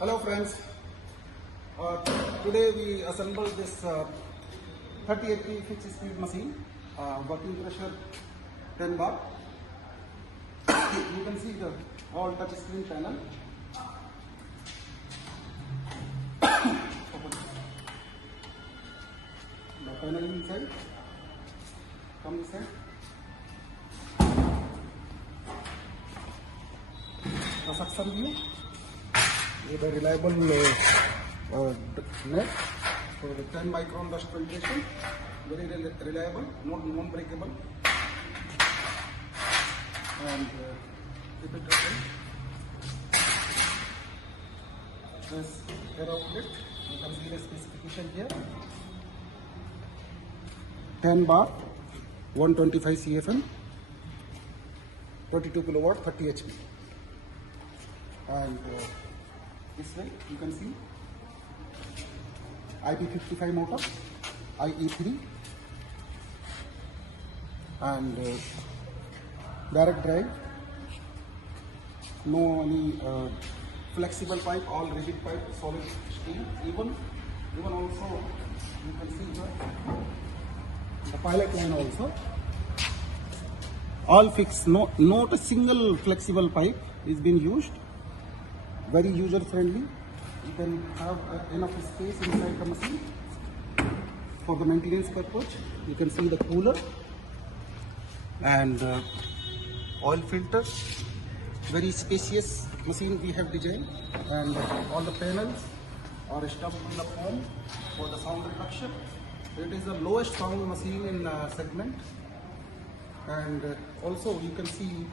Hello friends, today we assemble this 30 HP fixed speed machine, working pressure 10 bar. You can see the all touch screen panel. The panel inside, come inside. The suction view. With a reliable net for the 10 micron dust filtration, very reliable, non-breakable, and keep it open. This air outlet, you can see the specification here. 10 bar, 125 CFM, 22 kilowatt, 30 HP, and this way you can see IP55 motor, IE3, and direct drive. No any flexible pipe, all rigid pipe, solid steel. Even also you can see the pilot line also. All fixed. Not a single flexible pipe is being used. Very user friendly. You can have enough space inside the machine for the maintenance purpose. You can see the cooler and oil filter. Very spacious machine we have designed, and all the panels are stuffed in the foam for the sound reduction. It is the lowest sound machine in segment, and also you can see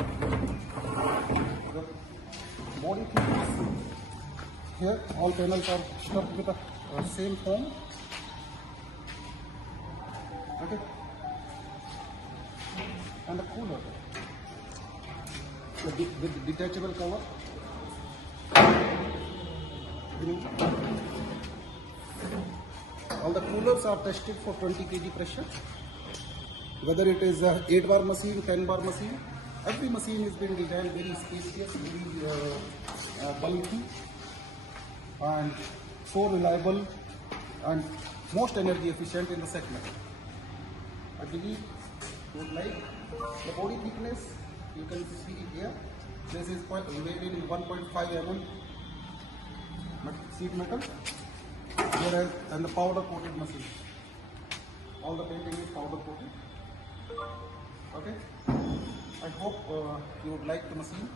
the body thickness. Here all panels are stuffed with the same foam. Okay, and the cooler with detachable cover. All the coolers are tested for 20 kg pressure. Whether it is a 8 bar machine, 10 bar machine, every machine is being designed very spacious, very bulky, and so reliable and most energy efficient in the segment. I believe you would like the body thickness. You can see here, this is made in 1.5 mm sheet metal, whereas and the powder coated machine. All the painting is powder coated. Okay, I hope you would like the machine,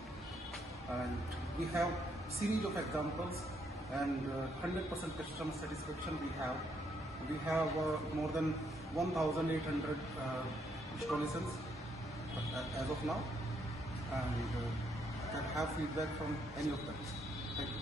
and we have series of examples and 100% customer satisfaction we have more than 1,800 installations as of now, and can have feedback from any of them. Thank you.